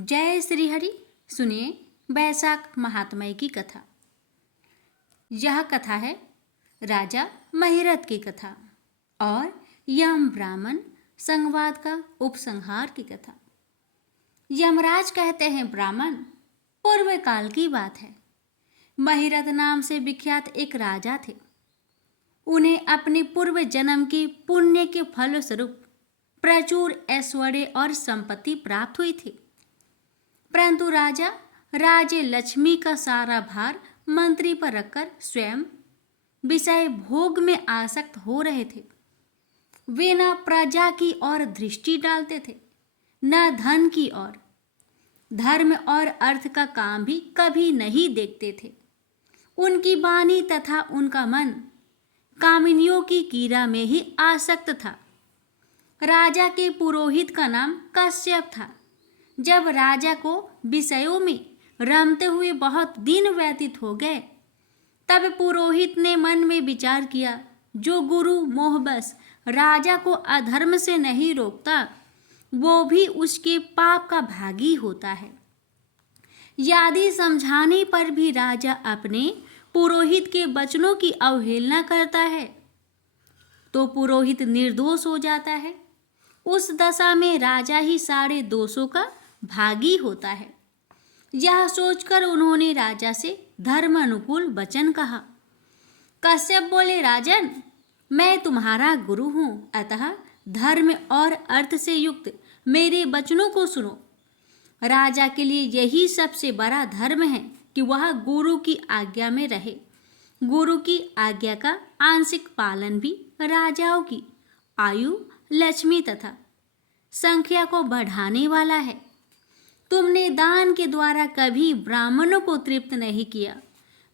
जय श्री हरि। सुनिए बैसाख महात्म्य की कथा। यह कथा है राजा महिरथ की कथा और यम ब्राह्मण संवाद का उपसंहार की कथा। यमराज कहते हैं, ब्राह्मण, पूर्व काल की बात है। महिरथ नाम से विख्यात एक राजा थे। उन्हें अपने पूर्व जन्म के पुण्य के फलस्वरूप प्रचुर ऐश्वर्य और संपत्ति प्राप्त हुई थी। परंतु राजा राज्य लक्ष्मी का सारा भार मंत्री पर रखकर स्वयं विषय भोग में आसक्त हो रहे थे। वे न प्रजा की ओर दृष्टि डालते थे, न धन की ओर। धर्म और अर्थ का काम भी कभी नहीं देखते थे। उनकी वाणी तथा उनका मन कामिनियों की कीड़ा में ही आसक्त था। राजा के पुरोहित का नाम कश्यप था। जब राजा को विषयों में रमते हुए बहुत दिन व्यतीत हो गए, तब पुरोहित ने मन में विचार किया, जो गुरु मोहबस राजा को अधर्म से नहीं रोकता, वो भी उसके पाप का भागी होता है। यदि समझाने पर भी राजा अपने पुरोहित के वचनों की अवहेलना करता है, तो पुरोहित निर्दोष हो जाता है। उस दशा में राजा ही सारे दोषों का भागी होता है। यह सोचकर उन्होंने राजा से धर्म अनुकूल वचन कहा। कश्यप बोले, राजन, मैं तुम्हारा गुरु हूँ, अतः धर्म और अर्थ से युक्त मेरे वचनों को सुनो। राजा के लिए यही सबसे बड़ा धर्म है कि वह गुरु की आज्ञा में रहे। गुरु की आज्ञा का आंशिक पालन भी राजाओं की आयु, लक्ष्मी तथा संख्या को बढ़ाने वाला है। तुमने दान के द्वारा कभी ब्राह्मणों को तृप्त नहीं किया,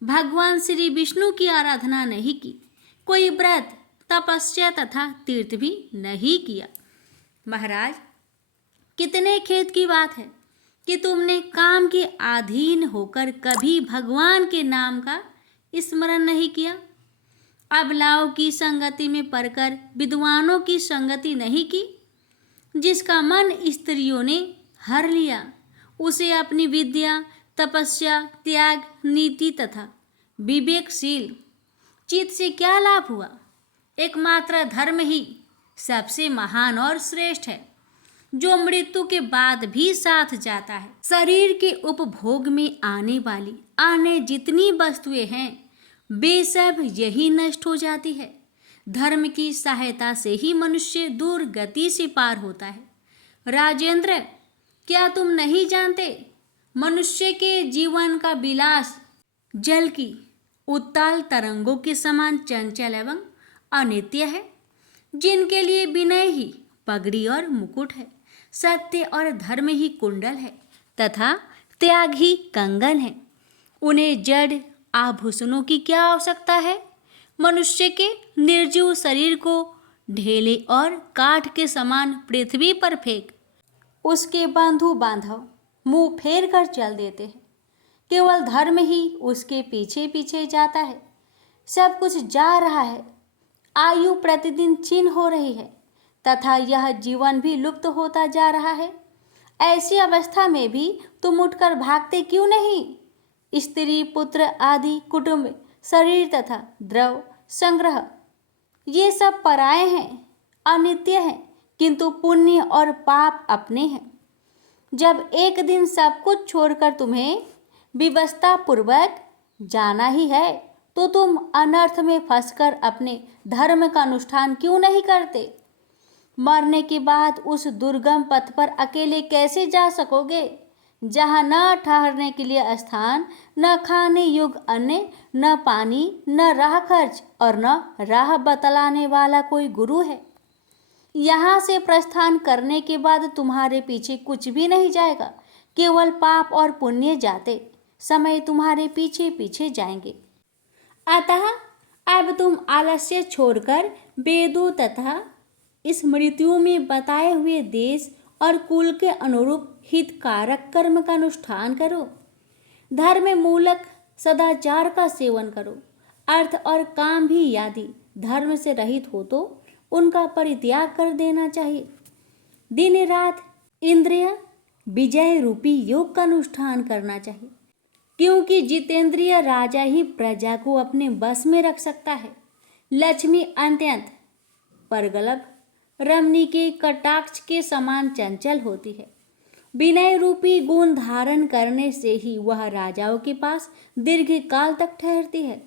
भगवान श्री विष्णु की आराधना नहीं की, कोई व्रत, तपस्या तथा तीर्थ भी नहीं किया। महाराज, कितने खेद की बात है कि तुमने काम के अधीन होकर कभी भगवान के नाम का स्मरण नहीं किया। अबलाओं की संगति में पड़कर विद्वानों की संगति नहीं की। जिसका मन स्त्रियों ने हर लिया, उसे अपनी विद्या, तपस्या, त्याग, नीति तथा विवेकशील चित्त से क्या लाभ हुआ। एकमात्र धर्म ही सबसे महान और श्रेष्ठ है, जो मृत्यु के बाद भी साथ जाता है। शरीर के उपभोग में आने वाली अन्य जितनी वस्तुएं हैं, वे सब यही नष्ट हो जाती है। धर्म की सहायता से ही मनुष्य दूर गति से पार होता है। राजेंद्र, क्या तुम नहीं जानते, मनुष्य के जीवन का विलास जल की उत्ताल तरंगों के समान चंचल एवं अनित्य है। जिनके लिए विनय ही पगड़ी और मुकुट है, सत्य और धर्म ही कुंडल है तथा त्याग ही कंगन है, उन्हें जड़ आभूषणों की क्या आवश्यकता है। मनुष्य के निर्जीव शरीर को ढेले और काठ के समान पृथ्वी पर फेंक उसके बंधु बांधव मुंह फेर कर चल देते हैं। केवल धर्म ही उसके पीछे पीछे जाता है। सब कुछ जा रहा है, आयु प्रतिदिन क्षीण हो रही है तथा यह जीवन भी लुप्त होता जा रहा है। ऐसी अवस्था में भी तुम उठकर भागते क्यों नहीं। स्त्री, पुत्र आदि कुटुंब, शरीर तथा द्रव संग्रह, ये सब पराये हैं, अनित्य हैं, किंतु पुण्य और पाप अपने हैं। जब एक दिन सब कुछ छोड़कर तुम्हें विवशता पूर्वक जाना ही है, तो तुम अनर्थ में फंसकर अपने धर्म का अनुष्ठान क्यों नहीं करते। मरने के बाद उस दुर्गम पथ पर अकेले कैसे जा सकोगे, जहाँ न ठहरने के लिए स्थान, न खाने योग्य अन्न, न पानी, न राह खर्च और न राह बतलाने वाला कोई गुरु है। यहाँ से प्रस्थान करने के बाद तुम्हारे पीछे कुछ भी नहीं जाएगा, केवल पाप और पुण्य जाते समय तुम्हारे पीछे पीछे जाएंगे। अतः अब तुम आलस्य छोड़कर वेदों तथा स्मृतियों में बताए हुए देश और कुल के अनुरूप हितकारक कर्म का अनुष्ठान करो। धर्म मूलक सदाचार का सेवन करो। अर्थ और काम भी यदि धर्म से रहित हो तो उनका परित्याग कर देना चाहिए। दिन रात इंद्रिय विजय रूपी योग का अनुष्ठान करना चाहिए, क्योंकि जितेंद्रिय राजा ही प्रजा को अपने बस में रख सकता है। लक्ष्मी अत्यंत परगलब रमणी के कटाक्ष के समान चंचल होती है। विनय रूपी गुण धारण करने से ही वह राजाओं के पास दीर्घ काल तक ठहरती है।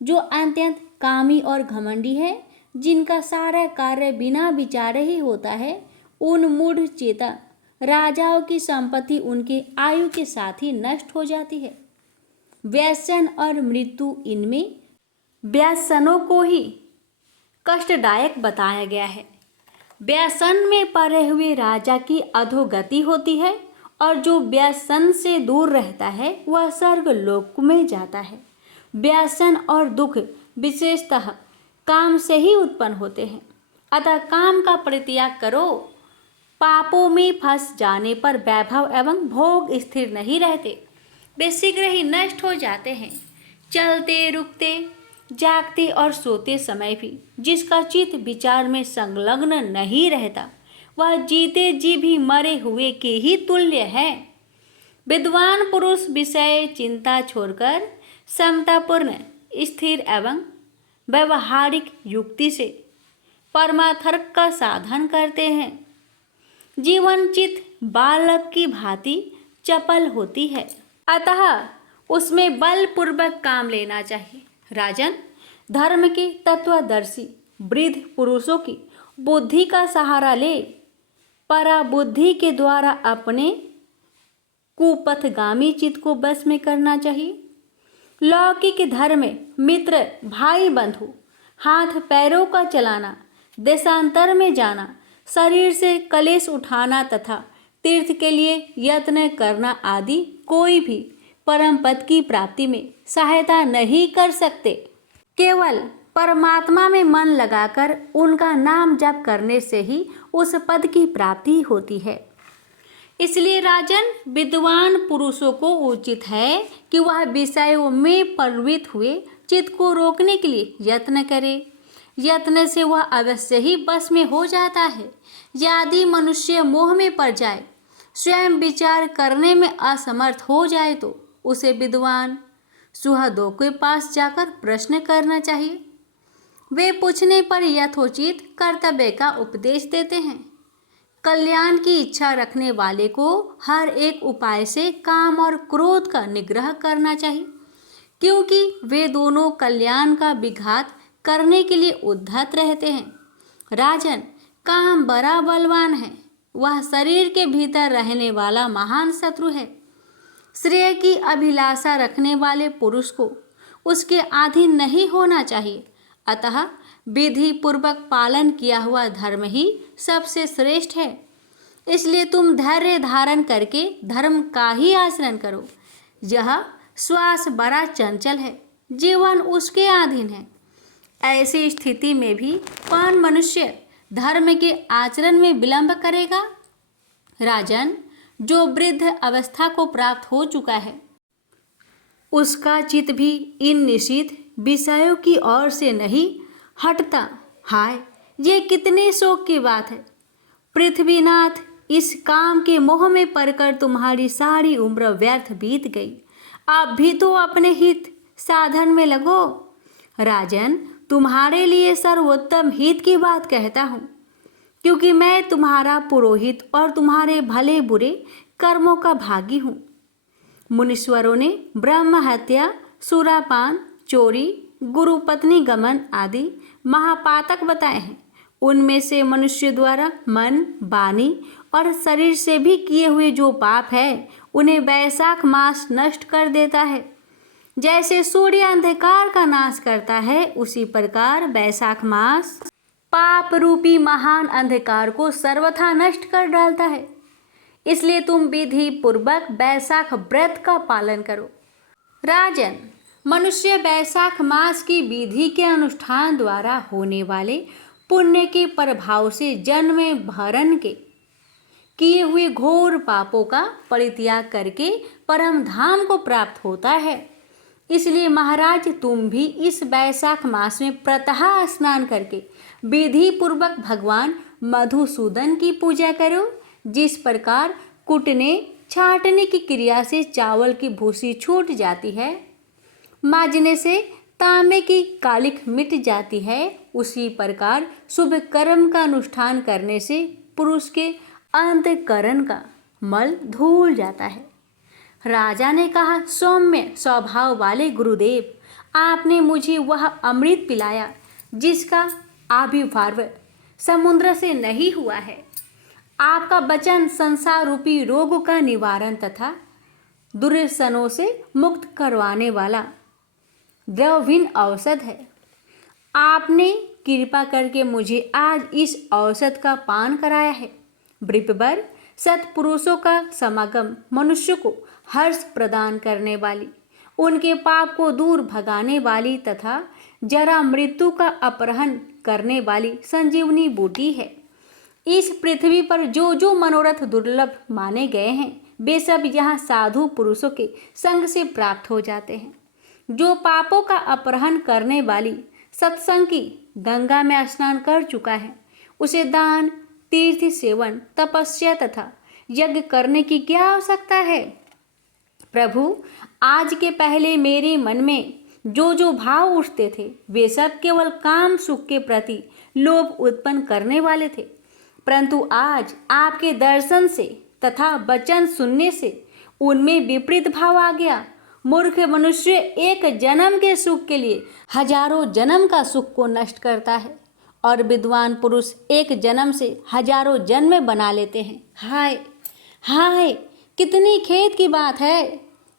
जो अत्यंत कामी और घमंडी है, जिनका सारा कार्य बिना विचारे ही होता है, उन मूढ़ चेता राजाओं की संपत्ति उनके आयु के साथ ही नष्ट हो जाती है। व्यसन और मृत्यु, इनमें व्यसनों को ही कष्टदायक बताया गया है। व्यसन में पड़े हुए राजा की अधोगति होती है और जो व्यसन से दूर रहता है वह स्वर्ग लोक में जाता है। व्यसन और दुख विशेषतः काम से ही उत्पन्न होते हैं, अतः काम का परित्याग करो। पापों में फंस जाने पर वैभव एवं भोग स्थिर नहीं रहते, वे शीघ्र ही नष्ट हो जाते हैं। चलते रुकते जागते और सोते समय भी जिसका चित्त विचार में संलग्न नहीं रहता, वह जीते जी भी मरे हुए के ही तुल्य है। विद्वान पुरुष विषय चिंता छोड़कर समतापूर्ण स्थिर एवं व्यवहारिक युक्ति से परमार्थ का साधन करते हैं। जीवन चित्त बालक की भांति चपल होती है, अतः उसमें बलपूर्वक काम लेना चाहिए। राजन, धर्म के तत्वदर्शी वृद्ध पुरुषों की बुद्धि का सहारा ले पराबुद्धि के द्वारा अपने कुपथगामी चित्त को बस में करना चाहिए। लौकिक धर्म में मित्र भाई बंधु, हाथ पैरों का चलाना, देशांतर में जाना, शरीर से कलेश उठाना तथा तीर्थ के लिए यत्न करना आदि कोई भी परम पद की प्राप्ति में सहायता नहीं कर सकते। केवल परमात्मा में मन लगाकर उनका नाम जप करने से ही उस पद की प्राप्ति होती है। इसलिए राजन, विद्वान पुरुषों को उचित है कि वह विषयों में प्रवृत्त हुए चित्त को रोकने के लिए यत्न करे। यत्न से वह अवश्य ही बस में हो जाता है। यदि मनुष्य मोह में पड़ जाए, स्वयं विचार करने में असमर्थ हो जाए, तो उसे विद्वान सुहृदों के पास जाकर प्रश्न करना चाहिए। वे पूछने पर यथोचित कर्तव्य का उपदेश देते हैं। कल्याण की इच्छा रखने वाले को हर एक उपाय से काम और क्रोध का निग्रह करना चाहिए, क्योंकि वे दोनों कल्याण का विघात करने के लिए उद्धत रहते हैं। राजन, काम बड़ा बलवान है, वह शरीर के भीतर रहने वाला महान शत्रु है। श्रेय की अभिलाषा रखने वाले पुरुष को उसके अधीन नहीं होना चाहिए। अतः विधि पूर्वक पालन किया हुआ धर्म ही सबसे श्रेष्ठ है। इसलिए तुम धैर्य धारण करके धर्म का ही आचरण करो। यह श्वास बड़ा चंचल है, जीवन उसके अधीन है। ऐसी स्थिति में भी कौन मनुष्य धर्म के आचरण में विलंब करेगा? राजन, जो वृद्ध अवस्था को प्राप्त हो चुका है, उसका चित्त भी इन निषिद्ध विषयों की ओर से नहीं हटता। हाय, ये कितने शोक की बात है। पृथ्वीनाथ, इस काम के मोह में पड़कर तुम्हारी सारी उम्र व्यर्थ बीत गई। आप भी तो अपने हित साधन में लगो। राजन, तुम्हारे लिए सर्वोत्तम हित की बात कहता हूँ, क्योंकि मैं तुम्हारा पुरोहित और तुम्हारे भले बुरे कर्मों का भागी हूँ। मुनीश्वरों ने ब्रह्म हत्या, सुरापान, चोरी, गुरु पत्नी गमन आदि महापातक बताए हैं। उनमें से मनुष्य द्वारा मन, वाणी और शरीर से भी किए हुए जो पाप है, उन्हें वैशाख मास नष्ट कर देता है। जैसे सूर्य अंधकार का नाश करता है, उसी प्रकार वैशाख मास पाप रूपी महान अंधकार को सर्वथा नष्ट कर डालता है। इसलिए तुम विधि पूर्वक वैशाख व्रत का पालन करो। राजन, मनुष्य वैशाख मास की विधि के अनुष्ठान द्वारा होने वाले पुण्य के प्रभाव से जन्म भरण के किए हुए घोर पापों का परित्याग करके परम धाम को प्राप्त होता है। इसलिए महाराज, तुम भी इस वैशाख मास में प्रातः स्नान करके विधि पूर्वक भगवान मधुसूदन की पूजा करो, जिस प्रकार कूटने छाँटने की क्रिया से चावल की भूसी छूट जाती है, मांजने से तांबे की कालिख मिट जाती है, उसी प्रकार शुभ कर्म का अनुष्ठान करने से पुरुष के अंतःकरण का मल धुल जाता है। राजा ने कहा, सौम्य स्वभाव वाले गुरुदेव, आपने मुझे वह अमृत पिलाया जिसका आविर्भाव समुद्र से नहीं हुआ है। आपका वचन संसार रूपी रोग का निवारण तथा दुर्व्यसनों से मुक्त करवाने वाला द्रवहीन औषध है। आपने कृपा करके मुझे आज इस औषध का पान कराया है। वृपवर सत्पुरुषों का समागम मनुष्य को हर्ष प्रदान करने वाली, उनके पाप को दूर भगाने वाली तथा जरा मृत्यु का अपहरण करने वाली संजीवनी बूटी है। इस पृथ्वी पर जो जो मनोरथ दुर्लभ माने गए हैं, वे सब यहाँ साधु पुरुषों के संग से प्राप्त हो जाते हैं। जो पापों का अपहरण करने वाली सत्संग की गंगा में स्नान कर चुका है, उसे दान, तीर्थ सेवन, तपस्या तथा यज्ञ करने की क्या आवश्यकता है। प्रभु, आज के पहले मेरे मन में जो जो भाव उठते थे, वे सब केवल काम सुख के प्रति लोभ उत्पन्न करने वाले थे, परंतु आज आपके दर्शन से तथा वचन सुनने से उनमें विपरीत भाव आ गया। मूर्ख मनुष्य एक जन्म के सुख के लिए हजारों जन्म का सुख को नष्ट करता है, और विद्वान पुरुष एक जन्म से हजारों जन्म बना लेते हैं। हाय हाय, कितनी खेद की बात है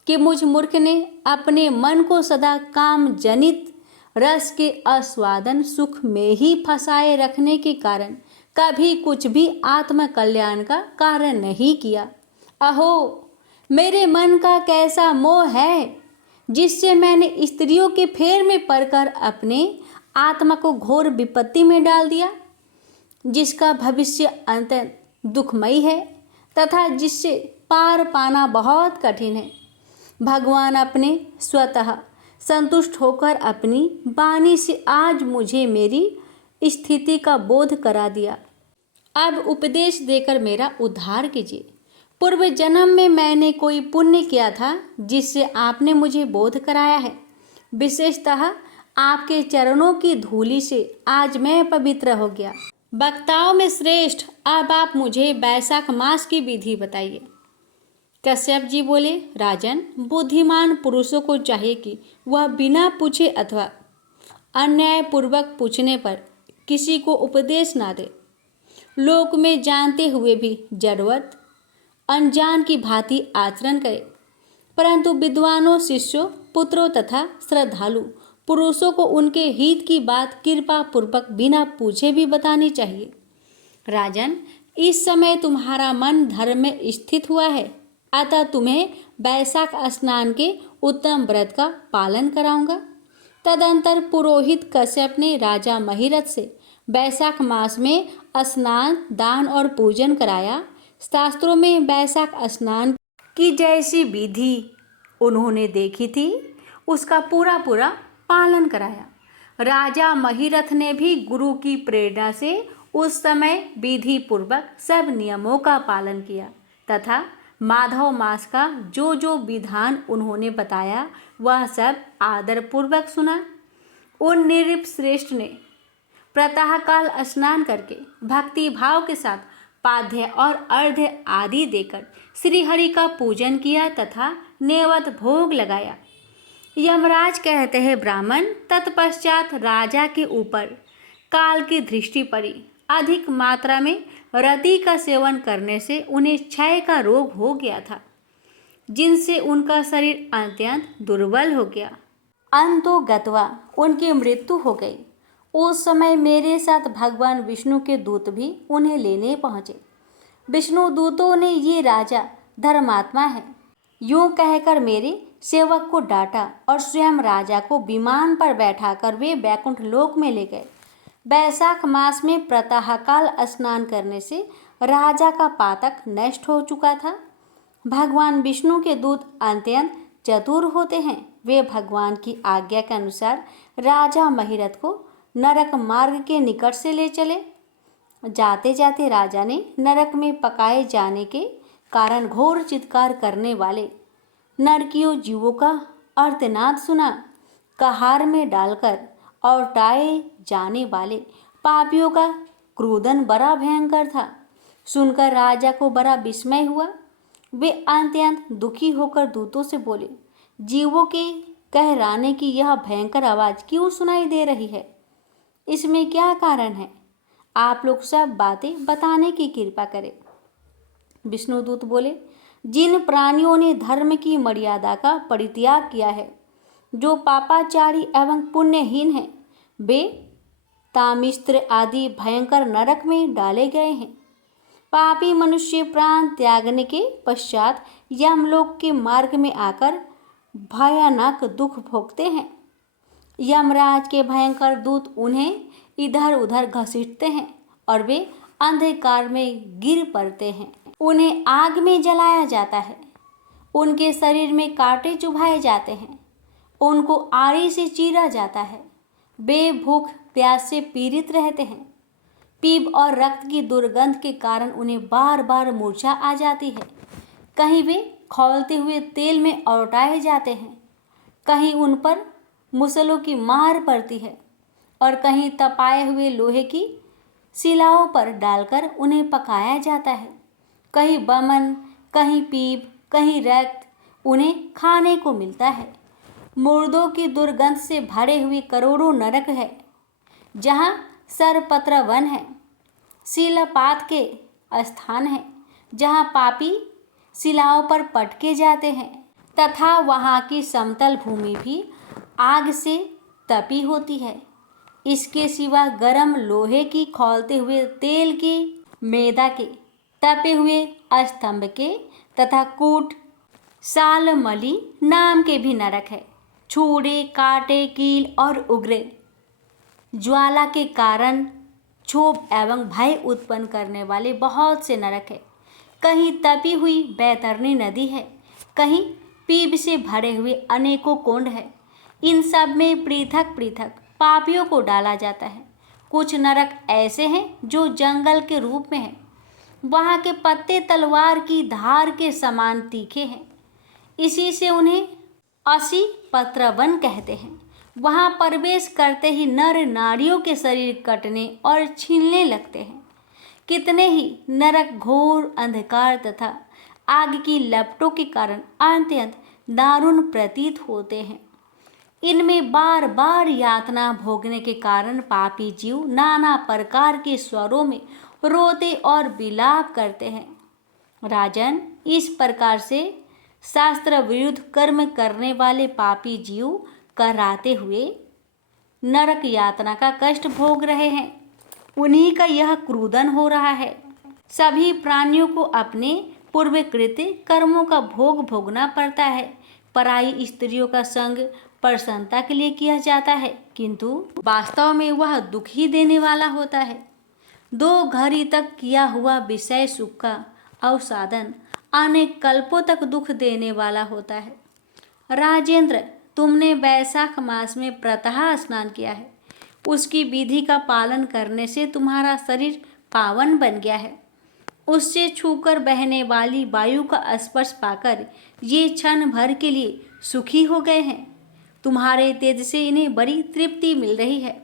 कि मुझ मूर्ख ने अपने मन को सदा काम जनित रस के आस्वादन सुख में ही फंसाए रखने के कारण कभी कुछ भी आत्म कल्याण का कार्य नहीं किया। अहो, मेरे मन का कैसा मोह है जिससे मैंने स्त्रियों के फेर में पड़कर अपने आत्मा को घोर विपत्ति में डाल दिया, जिसका भविष्य अत्यंत दुखमयी है तथा जिससे पार पाना बहुत कठिन है। भगवान अपने स्वतः संतुष्ट होकर अपनी वाणी से आज मुझे मेरी स्थिति का बोध करा दिया। अब उपदेश देकर मेरा उद्धार कीजिए। पूर्व जन्म में मैंने कोई पुण्य किया था जिससे आपने मुझे बोध कराया है। विशेषतः आपके चरणों की धूलि से आज मैं पवित्र हो गया। वक्ताओं में श्रेष्ठ, अब आप मुझे वैशाख मास की विधि बताइए। कश्यप जी बोले, राजन, बुद्धिमान पुरुषों को चाहिए कि वह बिना पूछे अथवा अन्यायपूर्वक पूछने पर किसी को उपदेश ना दे। लोक में जानते हुए भी जरूरत अनजान की भांति आचरण करे, परंतु विद्वानों, शिष्यों, पुत्रों तथा श्रद्धालु पुरुषों को उनके हित की बात कृपा पूर्वक बिना पूछे भी बतानी चाहिए। राजन, इस समय तुम्हारा मन धर्म में स्थित हुआ है, अतः तुम्हें वैशाख स्नान के उत्तम व्रत का पालन कराऊंगा। तदंतर पुरोहित कश्यप ने राजा महिरथ से वैशाख मास में स्नान, दान और पूजन कराया। शास्त्रों में वैशाख स्नान की जैसी विधि उन्होंने देखी थी, उसका पूरा पूरा पालन कराया। राजा महिरथ ने भी गुरु की प्रेरणा से उस समय विधि पूर्वक सब नियमों का पालन किया तथा माधव मास का जो जो विधान उन्होंने बताया वह सब आदरपूर्वक सुना। उन नृप श्रेष्ठ ने प्रातःकाल स्नान करके भक्ति भाव के साथ पाद्य और अर्घ्य आदि देकर श्रीहरि का पूजन किया तथा नैवेद्य भोग लगाया। यमराज कहते हैं, ब्राह्मण, तत्पश्चात राजा के ऊपर काल की दृष्टि पड़ी। अधिक मात्रा में रति का सेवन करने से उन्हें क्षय का रोग हो गया था, जिनसे उनका शरीर अत्यंत दुर्बल हो गया। अंतो गत्वा उनकी मृत्यु हो गई। उस समय मेरे साथ भगवान विष्णु के दूत भी उन्हें लेने पहुँचे। विष्णु दूतों ने, ये राजा धर्मात्मा है, यूं कहकर मेरे सेवक को डांटा और स्वयं राजा को विमान पर बैठाकर वे बैकुंठ लोक में ले गए। वैशाख मास में प्रातःकाल स्नान करने से राजा का पातक नष्ट हो चुका था। भगवान विष्णु के दूत अत्यंत चतुर होते हैं। वे भगवान की आज्ञा के अनुसार राजा महिरथ को नरक मार्ग के निकट से ले चले। जाते जाते राजा ने नरक में पकाए जाने के कारण घोर चित्कार करने वाले नरकियों जीवों का अर्थनाद सुना। कहार में डालकर और टाए जाने वाले पापियों का क्रोधन बड़ा भयंकर था। सुनकर राजा को बड़ा विस्मय हुआ। वे अत्यंत दुखी होकर दूतों से बोले, जीवों के कहराने की यह भयंकर आवाज़ क्यों सुनाई दे रही है? इसमें क्या कारण है? आप लोग सब बातें बताने की कृपा करें। विष्णुदूत बोले, जिन प्राणियों ने धर्म की मर्यादा का परित्याग किया है, जो पापाचारी एवं पुण्यहीन हैं, वे तामिस्त्र आदि भयंकर नरक में डाले गए हैं। पापी मनुष्य प्राण त्यागने के पश्चात यमलोक के मार्ग में आकर भयानक दुख भोगते हैं। यमराज के भयंकर दूत उन्हें इधर उधर घसीटते हैं और वे अंधकार में गिर पड़ते हैं। उन्हें आग में जलाया जाता है। उनके शरीर में कांटे चुभाए जाते हैं। उनको आरी से चीरा जाता है। वे भूख प्यास से पीड़ित रहते हैं। पीप और रक्त की दुर्गंध के कारण उन्हें बार बार मूर्छा आ जाती है। कहीं वे खौलते हुए तेल में औटाए जाते हैं, कहीं उन पर मुसलों की मार पड़ती है और कहीं तपाए हुए लोहे की शिलाओं पर डालकर उन्हें पकाया जाता है। कहीं बमन, कहीं पीप, कहीं रक्त उन्हें खाने को मिलता है। मुर्दों की दुर्गंध से भरे हुए करोड़ों नरक है, जहाँ सरपत्र वन है, शिलापात के स्थान है, जहाँ पापी शिलाओं पर पटके जाते हैं, तथा वहाँ की समतल भूमि भी आग से तपी होती है। इसके सिवा गर्म लोहे की खौलते हुए तेल की, मैदा के, तपे हुए स्तंभ के तथा कूट सालमली नाम के भी नरक है। छूड़े, कांटे, कील और उग्रे ज्वाला के कारण क्षोभ एवं भय उत्पन्न करने वाले बहुत से नरक है। कहीं तपी हुई बैतरनी नदी है, कहीं पीप से भरे हुए अनेकों कुंड है। इन सब में पृथक पृथक पापियों को डाला जाता है। कुछ नरक ऐसे हैं जो जंगल के रूप में हैं। वहाँ के पत्ते तलवार की धार के समान तीखे हैं, इसी से उन्हें असी पत्रवन कहते हैं। वहाँ प्रवेश करते ही नर नारियों के शरीर कटने और छीलने लगते हैं। कितने ही नरक घोर अंधकार तथा आग की लपटों के कारण अत्यंत दारुण प्रतीत होते हैं। इनमें बार बार यातना भोगने के कारण पापी जीव नाना प्रकार के स्वरों में रोते और विलाप करते हैं। राजन, इस प्रकार से शास्त्र विरुद्ध कर्म करने वाले पापी जीव कराते हुए नरक यातना का कष्ट भोग रहे हैं। उन्हीं का यह क्रूदन हो रहा है। सभी प्राणियों को अपने पूर्वकृत कर्मों का भोग भोगना पड़ता है। पराई स्त्रियों का संग प्रसन्नता के लिए किया जाता है, किंतु वास्तव में वह दुख ही देने वाला होता है। 2 घड़ी तक किया हुआ विषय सुख का अवसादन अनेक कल्पों तक दुख देने वाला होता है। राजेंद्र, तुमने वैशाख मास में प्रातः स्नान किया है। उसकी विधि का पालन करने से तुम्हारा शरीर पावन बन गया है। उससे छूकर बहने वाली वायु का स्पर्श पाकर ये क्षण भर के लिए सुखी हो गए हैं। तुम्हारे तेज से इन्हें बड़ी तृप्ति मिल रही है।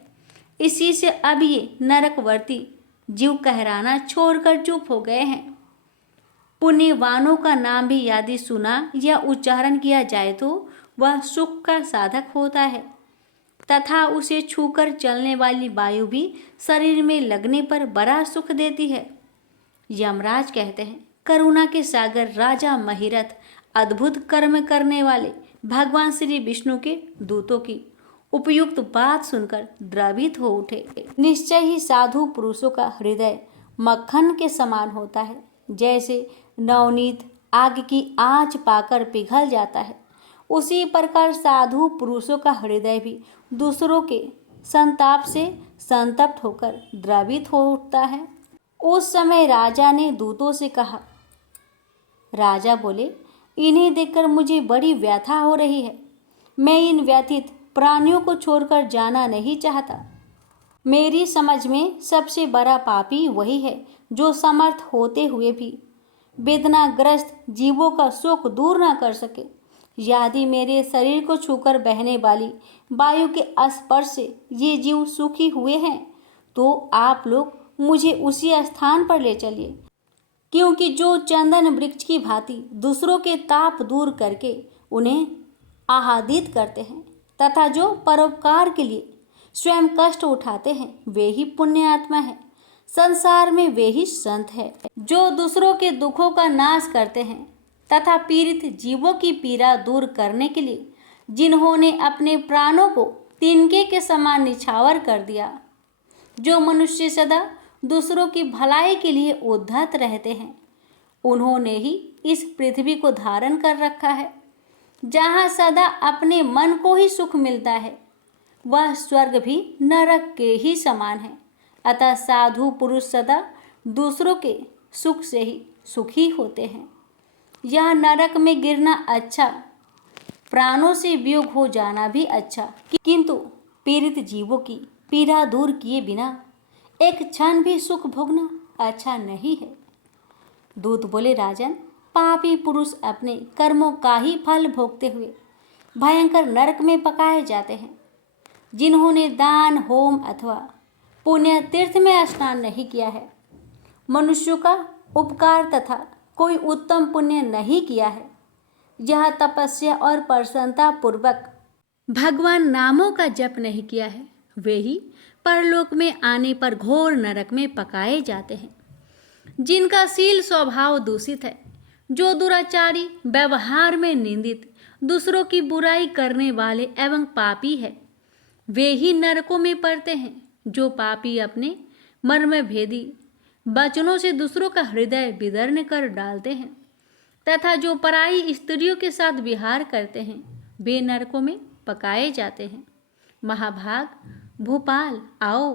इसी से अब ये नरकवर्ती जीव कहराना छोड़कर चुप हो गए हैं। पुण्यवानों का नाम भी यदि सुना या उच्चारण किया जाए तो वह सुख का साधक होता है, तथा उसे छूकर चलने वाली वायु भी शरीर में लगने पर बड़ा सुख देती है। यमराज कहते हैं, करुणा के सागर राजा महिरथ अद्भुत कर्म करने वाले भगवान श्री विष्णु के दूतों की उपयुक्त बात सुनकर द्रवित हो उठे। निश्चय ही साधु पुरुषों का हृदय मक्खन के समान होता है। जैसे नवनीत आग की आंच पाकर पिघल जाता है, उसी प्रकार साधु पुरुषों का हृदय भी दूसरों के संताप से संतप्त होकर द्रवित हो उठता है। उस समय राजा ने दूतों से कहा। राजा बोले, इन्हें देखकर मुझे बड़ी व्यथा हो रही है। मैं इन व्यथित प्राणियों को छोड़कर जाना नहीं चाहता। मेरी समझ में सबसे बड़ा पापी वही है जो समर्थ होते हुए भी वेदनाग्रस्त जीवों का शोक दूर ना कर सके। यदि मेरे शरीर को छूकर बहने वाली वायु के स्पर्श से ये जीव सुखी हुए हैं तो आप लोग मुझे उसी स्थान पर ले चलिए, क्योंकि जो चंदन वृक्ष की भांति दूसरों के ताप दूर करके उन्हें आह्लादित करते हैं तथा जो परोपकार के लिए स्वयं कष्ट उठाते हैं वे ही पुण्य आत्मा है। संसार में वे ही संत है जो दूसरों के दुखों का नाश करते हैं तथा पीड़ित जीवों की पीड़ा दूर करने के लिए जिन्होंने अपने प्राणों को तिनके के समान निछावर कर दिया। जो मनुष्य सदा दूसरों की भलाई के लिए उद्धत रहते हैं उन्होंने ही इस पृथ्वी को धारण कर रखा है। जहाँ सदा अपने मन को ही सुख मिलता है वह स्वर्ग भी नरक के ही समान है। अतः साधु पुरुष सदा दूसरों के सुख से ही सुखी होते हैं। यह नरक में गिरना अच्छा, प्राणों से वियोग हो जाना भी अच्छा, किंतु पीड़ित जीवों की पीड़ा दूर किए बिना एक क्षण भी सुख भोगना अच्छा नहीं है। दूत बोले, राजन, पापी पुरुष अपने कर्मों का ही फल भोगते हुए भयंकर नरक में पकाए जाते हैं। जिन्होंने दान, होम अथवा पुण्य तीर्थ में स्नान नहीं किया है, मनुष्यों का उपकार तथा कोई उत्तम पुण्य नहीं किया है, यह तपस्या और प्रसन्नता पूर्वक भगवान नामों का जप नहीं किया है, वे ही परलोक में आने पर घोर नरक में पकाए जाते हैं। जिनका शील स्वभाव दूषित है, जो दुराचारी, व्यवहार में निंदित, दूसरों की बुराई करने वाले एवं पापी है, वे ही नरकों में पड़ते हैं। जो पापी अपने मर्म भेदी वचनों से दूसरों का हृदय विदीर्ण कर डालते हैं तथा जो पराई स्त्रियों के साथ विहार करते हैं वे नरकों में पकाए जाते हैं। महाभाग, भोपाल आओ,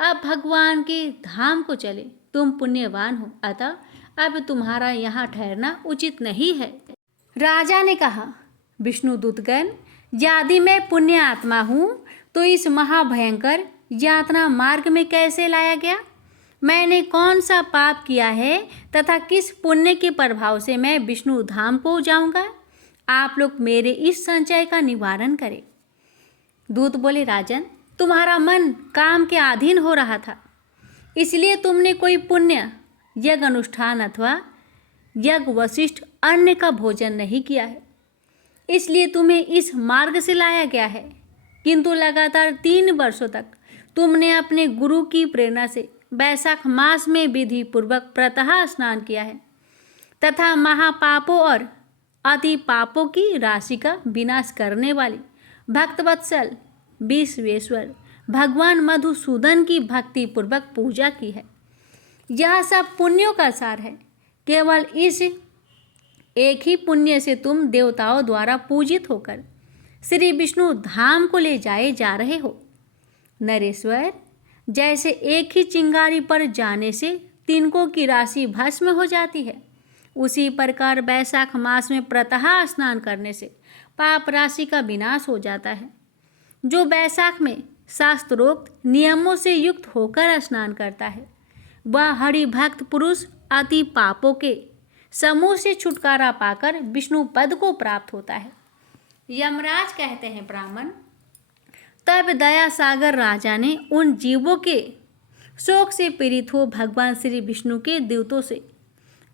अब भगवान के धाम को चले। तुम पुण्यवान हो, अतः अब तुम्हारा यहाँ ठहरना उचित नहीं है। राजा ने कहा, विष्णु दूतगण, यदि मैं पुण्य आत्मा हूँ तो इस महाभयंकर यातना मार्ग में कैसे लाया गया? मैंने कौन सा पाप किया है तथा किस पुण्य के प्रभाव से मैं विष्णु धाम को जाऊंगा? आप लोग मेरे इस संचय का निवारण करें। दूत बोले, राजन, तुम्हारा मन काम के अधीन हो रहा था, इसलिए तुमने कोई पुण्य यज्ञ अनुष्ठान अथवा यज्ञ वशिष्ठ अन्न का भोजन नहीं किया है, इसलिए तुम्हें इस मार्ग से लाया गया है। किंतु लगातार 3 वर्षों तक तुमने अपने गुरु की प्रेरणा से वैशाख मास में विधि पूर्वक प्रातः स्नान किया है तथा महापापों और अति पापों की राशि का विनाश करने वाली भक्तवत्सल विश्वेश्वर भगवान मधुसूदन की भक्ति पूर्वक पूजा की है। यह सब पुण्यों का सार है। केवल इस एक ही पुण्य से तुम देवताओं द्वारा पूजित होकर श्री विष्णु धाम को ले जाए जा रहे हो। नरेश्वर, जैसे एक ही चिंगारी पर जाने से तिनकों की राशि भस्म हो जाती है, उसी प्रकार वैशाख मास में प्रातः स्नान करने से पाप राशि का विनाश हो जाता है। जो वैशाख में शास्त्रोक्त नियमों से युक्त होकर स्नान करता है वह हरिभक्त पुरुष अति पापों के समूह से छुटकारा पाकर विष्णु पद को प्राप्त होता है। यमराज कहते हैं, ब्राह्मण, तब दया सागर राजा ने उन जीवों के शोक से पीड़ित हो भगवान श्री विष्णु के दूतों से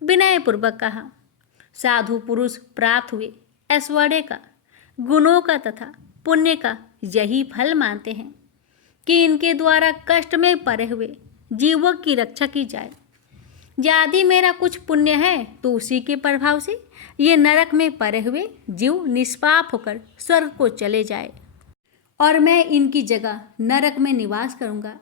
विनयपूर्वक कहा, साधु पुरुष प्राप्त हुए ऐश्वर्य का, गुणों का तथा पुण्य का यही फल मानते हैं कि इनके द्वारा कष्ट में पड़े हुए जीवों की रक्षा की जाए। यदि मेरा कुछ पुण्य है तो उसी के प्रभाव से ये नरक में पड़े हुए जीव निष्पाप होकर स्वर्ग को चले जाए और मैं इनकी जगह नरक में निवास करूंगा।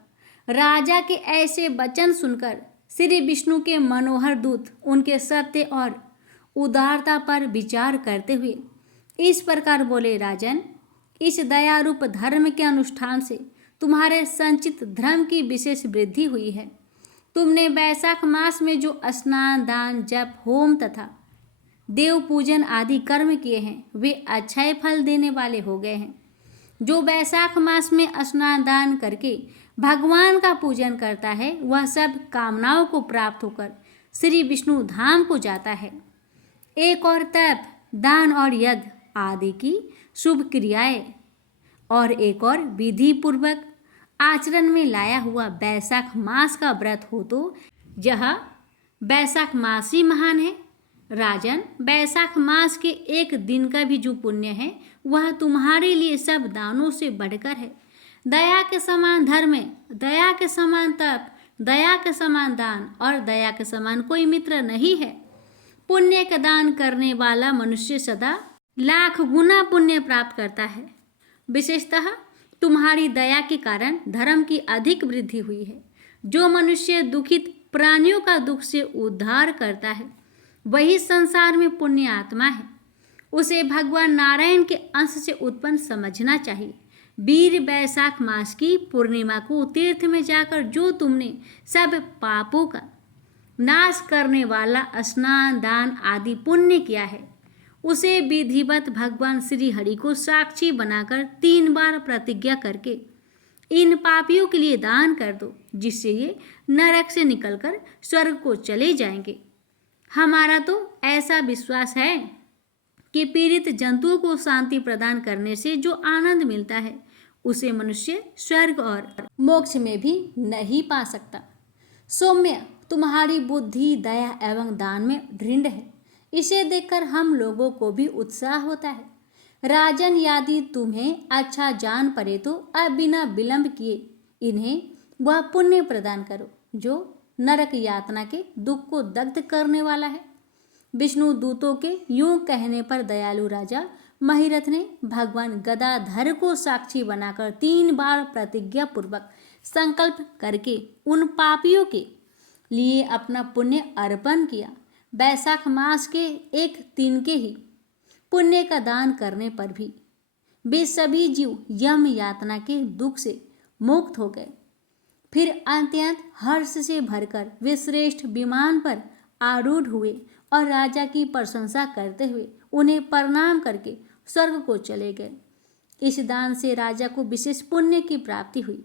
राजा के ऐसे वचन सुनकर श्री विष्णु के मनोहर दूत उनके सत्य और उदारता पर विचार करते हुए इस प्रकार बोले, राजन, इस दयारूप धर्म के अनुष्ठान से तुम्हारे संचित धर्म की विशेष वृद्धि हुई है। तुमने वैशाख मास में जो स्नान, दान, जप, होम तथा देव पूजन आदि कर्म किए हैं वे अक्षय फल देने वाले हो गए हैं। जो वैशाख मास में स्नान दान करके भगवान का पूजन करता है वह सब कामनाओं को प्राप्त होकर श्री विष्णु धाम को जाता है। एक और तप, दान और यज्ञ आदि की शुभ क्रियाएं और एक और विधि पूर्वक आचरण में लाया हुआ बैसाख मास का व्रत हो तो यह बैसाख मास ही महान है। राजन, बैसाख मास के एक दिन का भी जो पुण्य है वह तुम्हारे लिए सब दानों से बढ़कर है। दया के समान धर्म है, दया के समान तप, दया के समान दान और दया के समान कोई मित्र नहीं है। पुण्य का दान करने वाला मनुष्य सदा लाख गुना पुण्य प्राप्त करता है। विशेषतः तुम्हारी दया के कारण धर्म की अधिक वृद्धि हुई है। जो मनुष्य दुखित प्राणियों का दुख से उद्धार करता है वही संसार में पुण्य आत्मा है। उसे भगवान नारायण के अंश से उत्पन्न समझना चाहिए। वीर बैसाख मास की पूर्णिमा को तीर्थ में जाकर जो तुमने सब पापों का नाश करने वाला स्नान, दान आदि पुण्य किया है उसे विधिवत भगवान श्री हरि को साक्षी बनाकर 3 बार प्रतिज्ञा करके इन पापियों के लिए दान कर दो, जिससे ये नरक से निकलकर स्वर्ग को चले जाएंगे। हमारा तो ऐसा विश्वास है कि पीड़ित जंतुओं को शांति प्रदान करने से जो आनंद मिलता है उसे मनुष्य स्वर्ग और मोक्ष में भी नहीं पा सकता। सौम्य, तुम्हारी बुद्धि, दया एवं दान में दृढ़ है। इसे देखकर हम लोगों को भी उत्साह होता है। राजन, यदि तुम्हें अच्छा जान पड़े तो अब बिना विलंब किए इन्हें वह पुण्य प्रदान करो जो नरक यातना के दुख को दग्ध करने वाला है। विष्णु दूतों के यूं कहने पर दयालु राजा महिरथ ने भगवान गदाधर को साक्षी बनाकर 3 बार प्रतिज्ञा पूर्वक संकल्प करके उन पापियों के लिए अपना पुण्य अर्पण किया। बैसाख मास के एक तिनके ही पुण्य का दान करने पर भी वे सभी जीव यम यातना के दुख से मुक्त हो गए। फिर अत्यंत हर्ष से भरकर वे श्रेष्ठ विमान पर आरूढ़ हुए और राजा की प्रशंसा करते हुए उन्हें प्रणाम करके स्वर्ग को चले गए। इस दान से राजा को विशेष पुण्य की प्राप्ति हुई।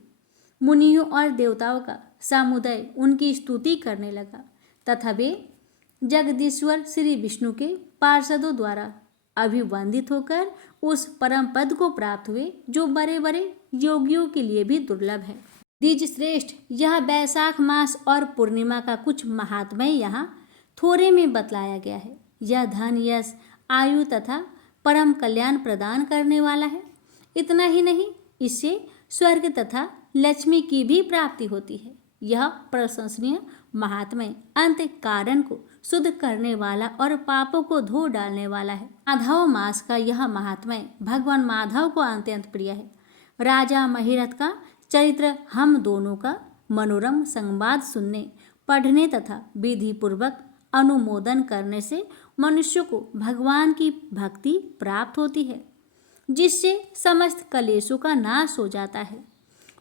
मुनियों और देवताओं का समुदाय उनकी स्तुति करने लगा तथा वे जगदीश्वर श्री विष्णु के पार्षदों द्वारा अभिवंदित होकर उस परम पद को प्राप्त हुए जो बड़े बड़े योगियों के लिए भी दुर्लभ है। द्विज श्रेष्ठ, यह बैसाख मास और पूर्णिमा का कुछ महात्म्य यहाँ थोड़े में बतलाया गया है। यह धन, यश, आयु तथा परम कल्याण प्रदान करने वाला है। इतना ही नहीं, इससे स्वर्ग तथा लक्ष्मी की भी प्राप्ति होती है। यह प्रशंसनीय महात्म्य अंत कारण को शुद्ध करने वाला और पापों को धो डालने वाला है। माधव मास का यह महात्म्य भगवान माधव को अत्यंत प्रिय है। राजा महिरथ का चरित्र हम दोनों का मनोरम संवाद सुनने, पढ़ने तथा विधि पूर्वक अनुमोदन करने से मनुष्य को भगवान की भक्ति प्राप्त होती है, जिससे समस्त कलेशों का नाश हो जाता है।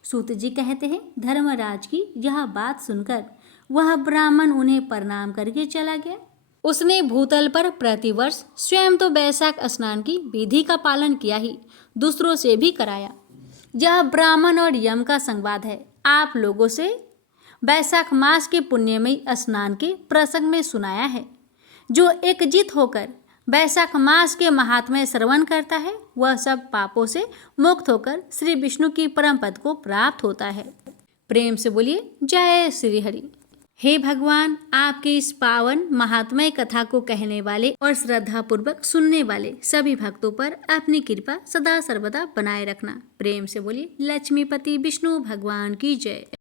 सूत जी कहते हैं, धर्मराज की यह बात सुनकर वह ब्राह्मण उन्हें प्रणाम करके चला गया। उसने भूतल पर प्रतिवर्ष स्वयं तो बैसाख स्नान की विधि का पालन किया ही, दूसरों से भी कराया। यह ब्राह्मण और यम का संवाद है। आप लोगों से बैसाख मास के पुण्यमयी स्नान के प्रसंग में सुनाया है। जो एकजित होकर बैसाख मास के महात्म्य श्रवण करता है वह सब पापों से मुक्त होकर श्री विष्णु की परम पद को प्राप्त होता है। प्रेम से बोलिए जय श्री हरि। हे भगवान, आपके इस पावन महात्म्य कथा को कहने वाले और श्रद्धा पूर्वक सुनने वाले सभी भक्तों पर अपनी कृपा सदा सर्वदा बनाए रखना। प्रेम से बोलिए लक्ष्मीपति विष्णु भगवान की जय।